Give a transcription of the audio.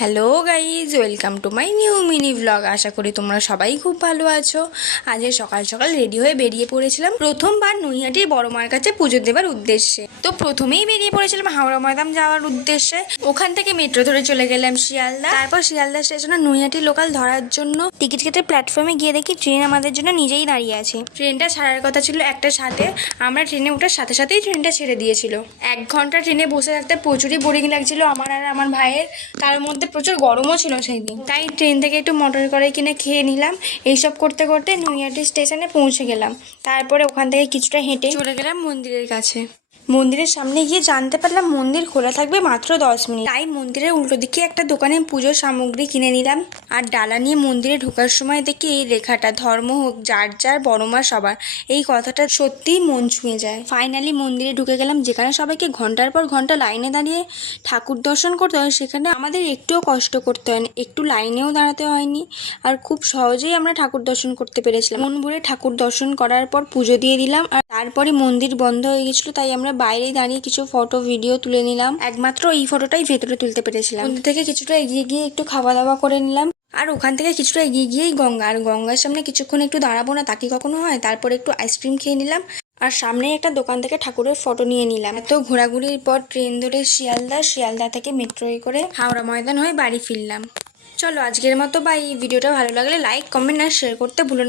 Hello guys, welcome to my new mini vlog. আশা করি তোমরা সবাই খুব ভালো আছো। আজ সকাল সকাল রেডি হয়ে বেরিয়ে পড়েছিলাম প্রথমবার নৈহাটির বড় মার কাছে পুজো দেবার উদ্দেশ্যে। তো প্রথমেই বেরিয়ে পড়েছিলাম হাওড়া ময়দান যাওয়ার উদ্দেশ্যে। ওখান থেকে মেট্রো ধরে চলে গেলাম শিয়ালদা। তারপর শিয়ালদা স্টেশনে নৈহাটি লোকাল ধরার জন্য টিকিট কেটে প্ল্যাটফর্মে গিয়ে দেখি ট্রেন আমাদের জন্য নিজেই দাঁড়িয়ে আছে। ট্রেনটা ছাড়ার কথা ছিল 1টার সাথে, আমরা ট্রেনে ওঠার সাথে সাথেই ট্রেনটা ছেড়ে দিয়েছিল। 1 ঘন্টা ট্রেনে বসে থাকতে প্রচুরই বোরিং লাগছিল আমার আর আমার ভাইয়ের। তার মধ্যে প্রচুর গরমও ছিল সেই দিন, তাই ট্রেন থেকে একটু মটর কড়াই কিনে খেয়ে নিলাম। এইসব করতে করতে নৈহাটি স্টেশনে পৌঁছে গেলাম। তারপরে ওখান থেকে কিছুটা হেঁটে চলে গেলাম মন্দিরের কাছে। মন্দিরের সামনে গিয়ে জানতে পারলাম মন্দির খোলা থাকবে মাত্র 10 মিনিট। তাই মন্দিরের উল্টো দিকে একটা দোকানে পুজোর সামগ্রী কিনে নিলাম। আর ডালা নিয়ে মন্দিরে ঢোকার সময় দেখি এই লেখাটা, ধর্ম হোক যার যার, বড় মা সবার। এই কথাটা সত্যিই মন ছুঁয়ে যায়। ফাইনালি মন্দিরে ঢুকে গেলাম, যেখানে সবাইকে ঘন্টার পর ঘন্টা লাইনে দাঁড়িয়ে ঠাকুর দর্শন করতে হয়, সেখানে আমাদের একটুও কষ্ট করতে হয়নি, একটু লাইনেও দাঁড়াতে হয়নি। আর খুব সহজেই আমরা ঠাকুর দর্শন করতে পেরেছিলাম। মন ভরে ঠাকুর দর্শন করার পর পুজো দিয়ে দিলাম। আর তারপরে মন্দির বন্ধ হয়ে গেছিলো, তাই আমরা বাইরেই দাঁড়িয়ে কিছু ফটো ভিডিও তুলে নিলাম। একমাত্র এই ফটোটাই ভেতরে তুলতে পেরেছিলাম। মন্দির থেকে কিছুটা এগিয়ে গিয়ে একটু খাওয়া দাওয়া করে নিলাম। আর ওখান থেকে কিছুটা এগিয়ে গিয়েই গঙ্গা, আর গঙ্গার সামনে কিছুক্ষণ একটু দাঁড়াবো না, তাকে কখনো হয়। তারপর একটু আইসক্রিম খেয়ে নিলাম। আর সামনে একটা দোকান থেকে ঠাকুরের ফটো নিয়ে নিলাম। এত ঘোরাঘুরির পর ট্রেন ধরে শিয়ালদা থেকে মেট্রোয় করে হাওড়া ময়দান হয়ে বাড়ি ফিরলাম। চলো আজকের মতো বাই। ভিডিওটা ভালো লাগলে লাইক, কমেন্ট আর শেয়ার করতে ভুলো না।